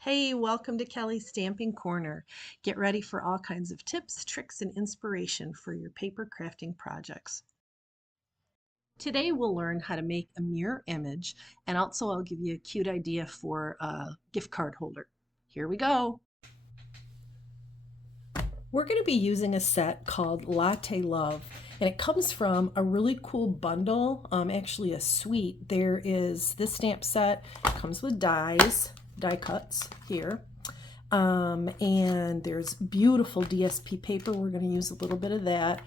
Hey, welcome to Kelly's Stamping Corner. Get ready for all kinds of tips, tricks, and inspiration for your paper crafting projects. Today we'll learn how to make a mirror image, and also I'll give you a cute idea for a gift card holder. Here we go. We're going to be using a set called Latte Love, and it comes from a really cool bundle, actually a suite. There is this stamp set, comes with die cuts here. And there's beautiful DSP paper. We're going to use a little bit of that.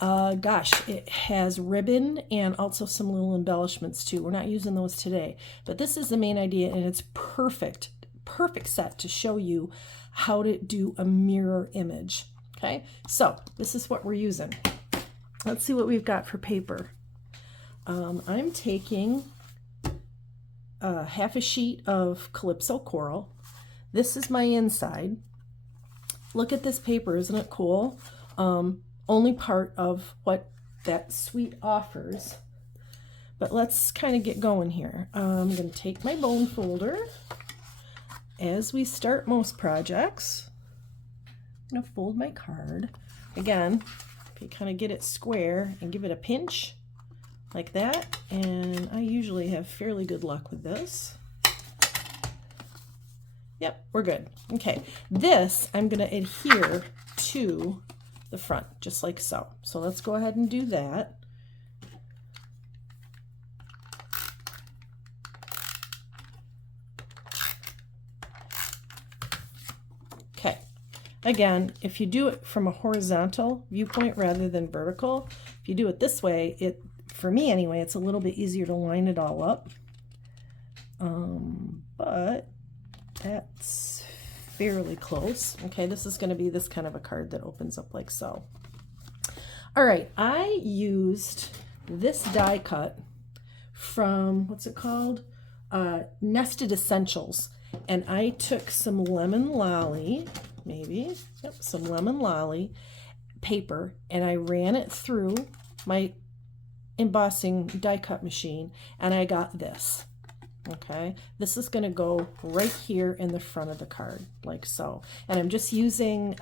Gosh, it has ribbon and also some little embellishments too. We're not using those today, but this is the main idea, and it's perfect set to show you how to do a mirror image. Okay, so this is what we're using. Let's see what we've got for paper. I'm taking half a sheet of Calypso Coral. This is my inside. Look at this paper, isn't it cool? Only part of what that suite offers. But let's kind of get going here. I'm going to take my bone folder. As we start most projects, I'm going to fold my card. Again, if you kind of get it square and give it a pinch like that, and I usually have fairly good luck with this. Yep, we're good. Okay, this I'm going to adhere to the front, just like so. So let's go ahead and do that. Okay, again, if you do it from a horizontal viewpoint rather than vertical, if you do it this way, for me anyway, it's a little bit easier to line it all up. But that's fairly close. Okay, this is going to be this kind of a card that opens up like so. All right, I used this die cut from, what's it called? Nested Essentials. And I took some lemon lolly, maybe, yep, some lemon lolly paper, and I ran it through my embossing die cut machine, and I got this. Okay, this is going to go right here in the front of the card, like so. And I'm just using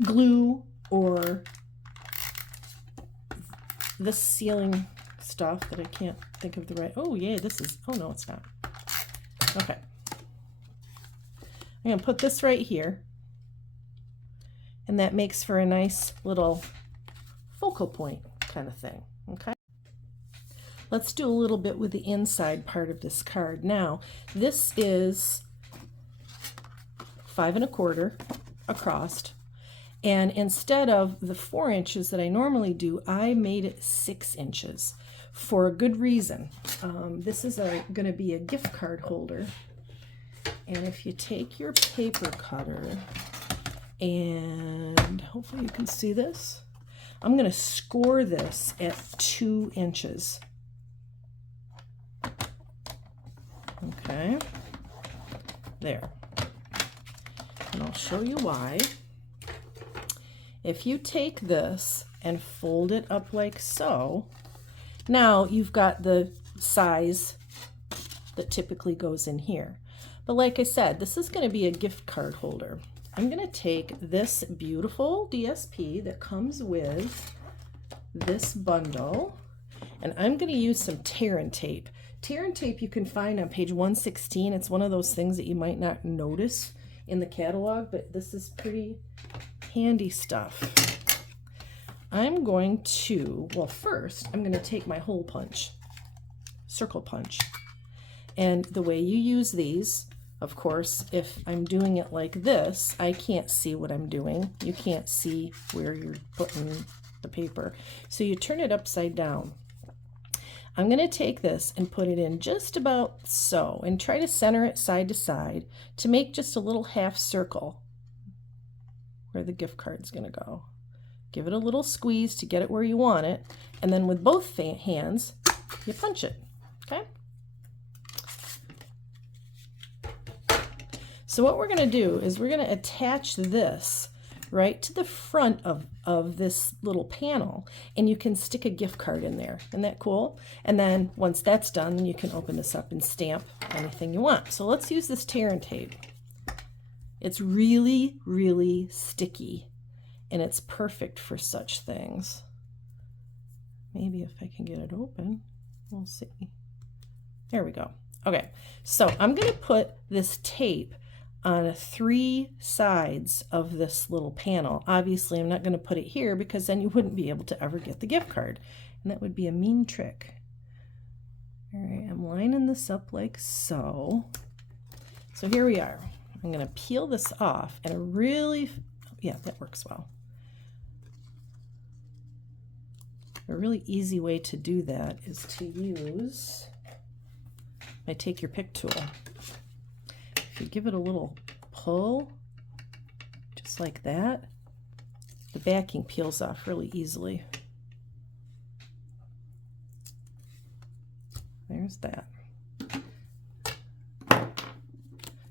glue or this sealing stuff that I can't think of the right. Oh, yeah, this is, oh, no, it's not. Okay. I'm going to put this right here, and that makes for a nice little focal point kind of thing. Okay. Let's do a little bit with the inside part of this card. Now, this is 5 1/4 across, and instead of the 4 inches that I normally do, I made it 6 inches for a good reason. This is going to be a gift card holder, and if you take your paper cutter, and hopefully you can see this, I'm going to score this at 2 inches. Okay, there. And I'll show you why. If you take this and fold it up like so, now you've got the size that typically goes in here. But like I said, this is going to be a gift card holder. I'm going to take this beautiful DSP that comes with this bundle, and I'm going to use some tear and tape. Tear and tape you can find on page 116. It's one of those things that you might not notice in the catalog, but this is pretty handy stuff. I'm going to, well, first I'm going to take my hole punch, circle punch. And the way you use these, of course, if I'm doing it like this, I can't see what I'm doing. You can't see where you're putting the paper. So you turn it upside down. I'm going to take this and put it in just about so, and try to center it side to side to make just a little half circle where the gift card's going to go. Give it a little squeeze to get it where you want it, and then with both hands, you punch it, okay? So what we're going to do is we're going to attach this right to the front of this little panel, and you can stick a gift card in there. Isn't that cool? And then once that's done, you can open this up and stamp anything you want. So let's use this tear and tape. It's really, really sticky, and it's perfect for such things. Maybe if I can get it open, we'll see. There we go. Okay, so I'm going to put this tape on 3 sides of this little panel. Obviously, I'm not going to put it here because then you wouldn't be able to ever get the gift card, and that would be a mean trick. All right, I'm lining this up like so. So here we are. I'm going to peel this off, and yeah, that works well. A really easy way to do that is to use my take your pick tool. If you give it a little pull, just like that, the backing peels off really easily. There's that.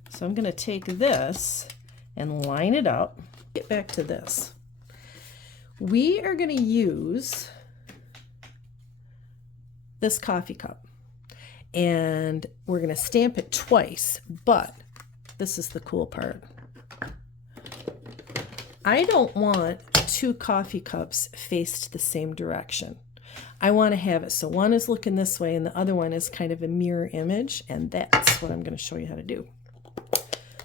So I'm going to take this and line it up. Get back to this. We are going to use this coffee cup, and we're going to stamp it twice, but this is the cool part. I don't want 2 coffee cups faced the same direction. I want to have it so one is looking this way and the other one is kind of a mirror image, and that's what I'm going to show you how to do.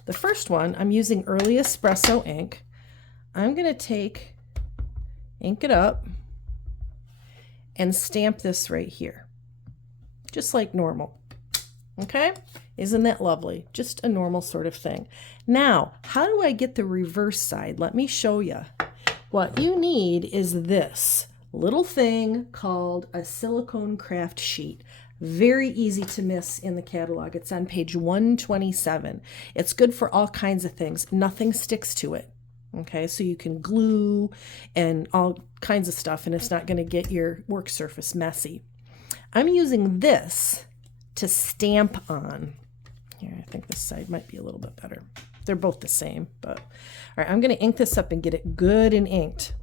The first one, I'm using Early Espresso ink. I'm going to ink it up and stamp this right here, just like normal. Okay? Isn't that lovely? Just a normal sort of thing. Now, how do I get the reverse side? Let me show you. What you need is this little thing called a silicone craft sheet. Very easy to miss in the catalog. It's on page 127. It's good for all kinds of things. Nothing sticks to it. Okay, so you can glue and all kinds of stuff, and it's not going to get your work surface messy. I'm using this to stamp on. Here, I think this side might be a little bit better. They're both the same, but all right, I'm going to ink this up and get it good and inked.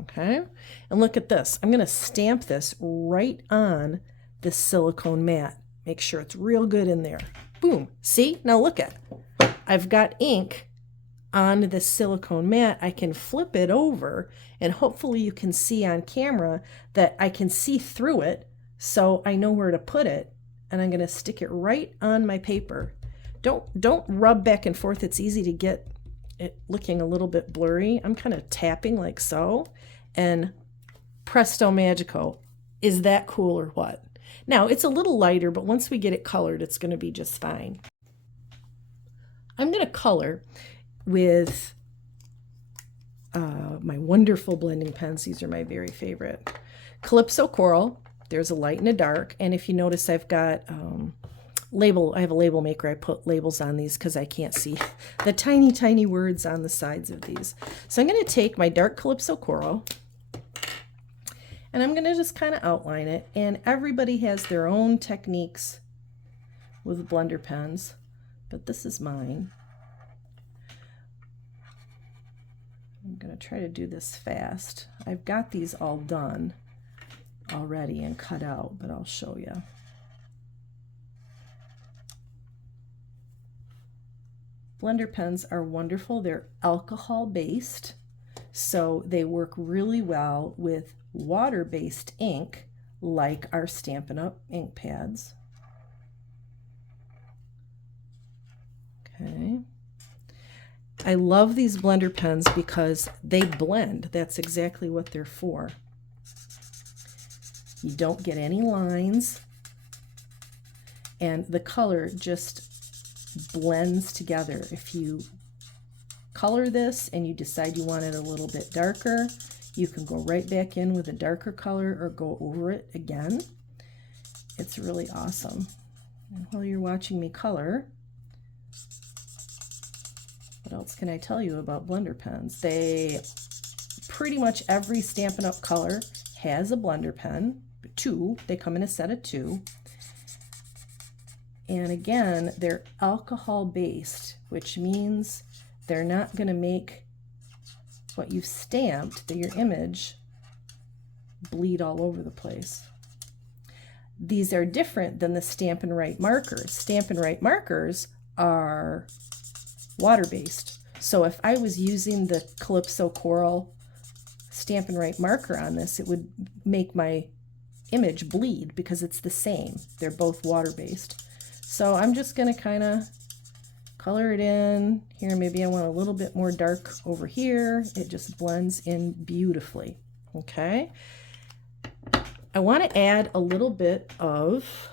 Okay, and look at this. I'm going to stamp this right on this silicone mat. Make sure it's real good in there. Boom. See? Now look at it. I've got ink on this silicone mat. I can flip it over, and hopefully you can see on camera that I can see through it, so I know where to put it. And I'm going to stick it right on my paper. Don't rub back and forth. It's easy to get it looking a little bit blurry. I'm kind of tapping like so, and presto magico. Is that cool or what? Now, it's a little lighter, but once we get it colored, it's going to be just fine. I'm going to color with my wonderful blending pens. These are my very favorite. Calypso Coral. There's a light and a dark, and if you notice, I've got I have a label maker. I put labels on these because I can't see the tiny, tiny words on the sides of these. So I'm going to take my dark Calypso Coral, and I'm going to just kind of outline it, and everybody has their own techniques with blender pens, but this is mine. I'm going to try to do this fast. I've got these all done already and cut out, but I'll show you. Blender pens are wonderful. They're alcohol based, so they work really well with water-based ink like our Stampin' Up! Ink pads. Okay. I love these blender pens because they blend. That's exactly what they're for. You don't get any lines, and the color just blends together. If you color this and you decide you want it a little bit darker, you can go right back in with a darker color or go over it again. It's really awesome. And while you're watching me color, what else can I tell you about blender pens? Pretty much every Stampin' Up! Color has a blender pen. 2. They come in a set of 2. And again, they're alcohol based, which means they're not going to make what you've stamped, that your image bleed all over the place. These are different than the Stampin' Write markers. Stampin' Write markers are water-based. So if I was using the Calypso Coral Stampin' Write marker on this, it would make my image bleed because it's the same. They're both water-based. So I'm just going to kind of color it in here. Maybe I want a little bit more dark over here. It just blends in beautifully. Okay. I want to add a little bit of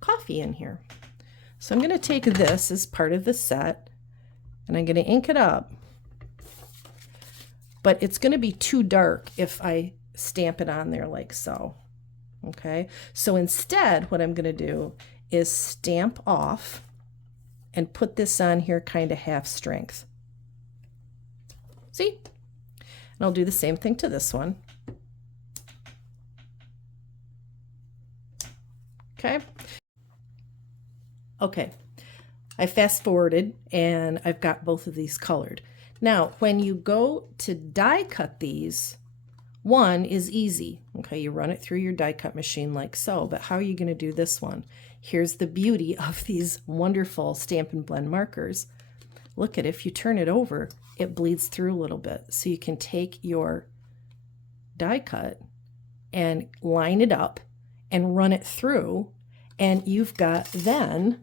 coffee in here. So I'm going to take this as part of the set and I'm going to ink it up. But it's going to be too dark if I stamp it on there like so. Okay, so instead what I'm going to do is stamp off and put this on here kind of half strength. See? And I'll do the same thing to this one. Okay. Okay. I fast forwarded and I've got both of these colored. Now, when you go to die cut these, one is easy. Okay, you run it through your die cut machine like so, but how are you going to do this one? Here's the beauty of these wonderful Stampin' Blend markers. Look at it, if you turn it over, it bleeds through a little bit. So you can take your die cut and line it up and run it through, and you've got then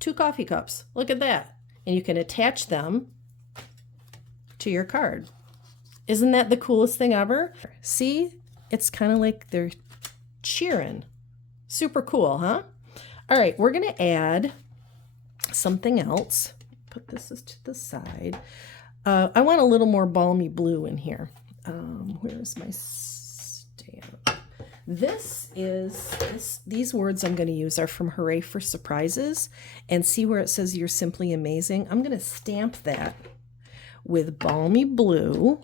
2 coffee cups. Look at that. And you can attach them to your card. Isn't that the coolest thing ever? See, it's kind of like they're cheering. Super cool, huh? All right, we're going to add something else. Put this to the side. I want a little more balmy blue in here. Where's my stamp? These words I'm going to use are from Hooray for Surprises. And see where it says you're simply amazing? I'm going to stamp that with balmy blue.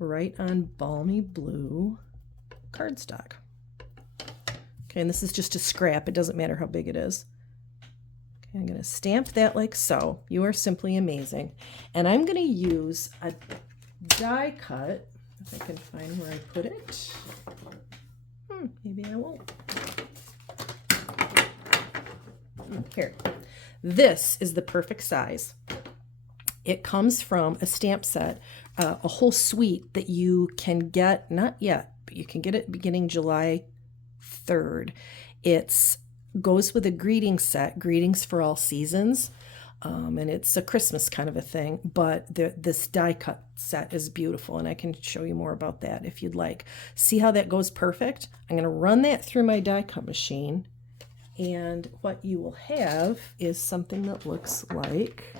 Right on balmy blue cardstock. Okay, and this is just a scrap. It doesn't matter how big it is. Okay, I'm going to stamp that like so. You are simply amazing. And I'm going to use a die cut, if I can find where I put it. Maybe I won't. Here. This is the perfect size. It comes from a stamp set, a whole suite that you can get, not yet, but you can get it beginning July 3rd. It goes with a greeting set, Greetings for All Seasons, and it's a Christmas kind of a thing, but this die cut set is beautiful, and I can show you more about that if you'd like. See how that goes perfect? I'm going to run that through my die cut machine, and what you will have is something that looks like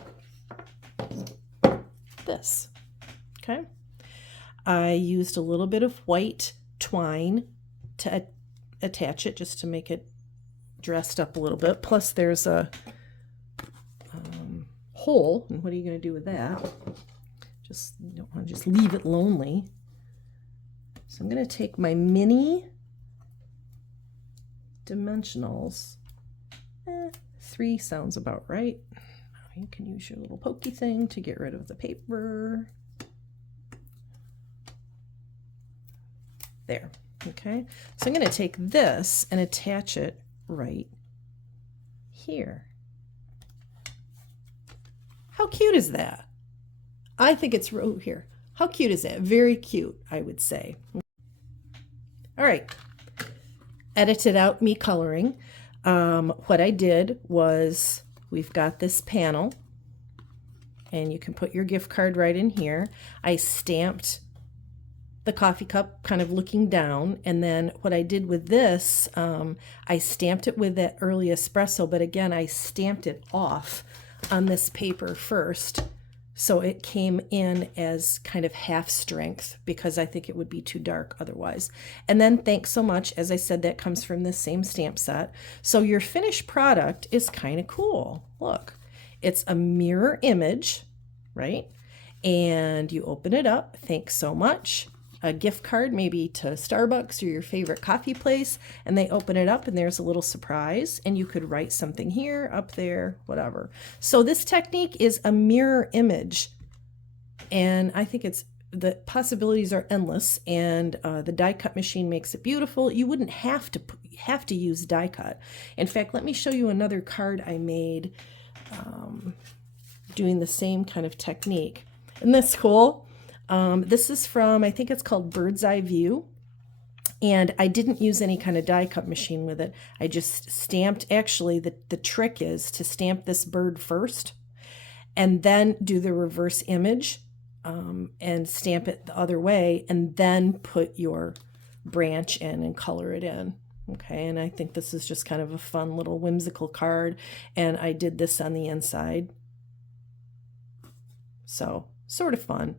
this. Okay, I used a little bit of white twine to attach it just to make it dressed up a little bit. Plus there's a hole, and what are you going to do with that? You don't want to just leave it lonely. So I'm going to take my mini dimensionals. 3 sounds about right. You can use your little pokey thing to get rid of the paper. There. Okay, so I'm going to take this and attach it right here. How cute is that? I think it's right here. How cute is that? Very cute, I would say. All right, edited out me coloring. What I did was, we've got this panel, and you can put your gift card right in here. I stamped the coffee cup kind of looking down, and then what I did with this, I stamped it with that early espresso, but again, I stamped it off on this paper first, so it came in as kind of half strength because I think it would be too dark otherwise. And then thanks so much, as I said, that comes from this same stamp set. So your finished product is kind of cool. Look, it's a mirror image, right? And you open it up, thanks so much. a gift card, maybe to Starbucks or your favorite coffee place, and they open it up and there's a little surprise, and you could write something here, up there, whatever. So this technique is a mirror image, and I think the possibilities are endless, and the die cut machine makes it beautiful. You wouldn't have to use die cut. In fact, let me show you another card I made doing the same kind of technique. Isn't this cool? This is from, I think it's called Bird's Eye View. And I didn't use any kind of die cut machine with it. I just stamped, actually the trick is to stamp this bird first and then do the reverse image and stamp it the other way, and then put your branch in and color it in. Okay, and I think this is just kind of a fun little whimsical card, and I did this on the inside. So sort of fun.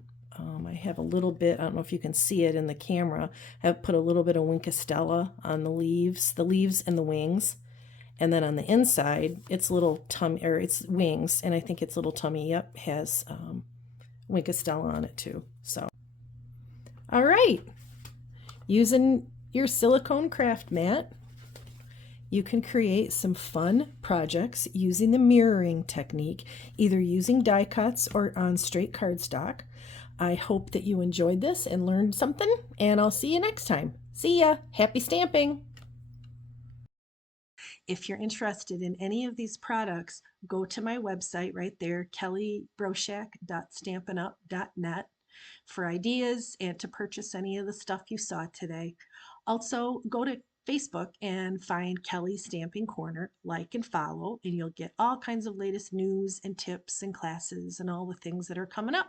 I have a little bit, I don't know if you can see it in the camera, I have put a little bit of Winkostella on the leaves and the wings. And then on the inside, its little tummy, or its wings, and I think its little tummy, yep, has Winkostella on it too. So, all right, using your silicone craft mat, you can create some fun projects using the mirroring technique, either using die cuts or on straight cardstock. I hope that you enjoyed this and learned something, and I'll see you next time. See ya! Happy stamping! If you're interested in any of these products, go to my website right there, kellybroshak.stampinup.net, for ideas and to purchase any of the stuff you saw today. Also, go to Facebook and find Kelly Stamping Corner, like and follow, and you'll get all kinds of latest news and tips and classes and all the things that are coming up.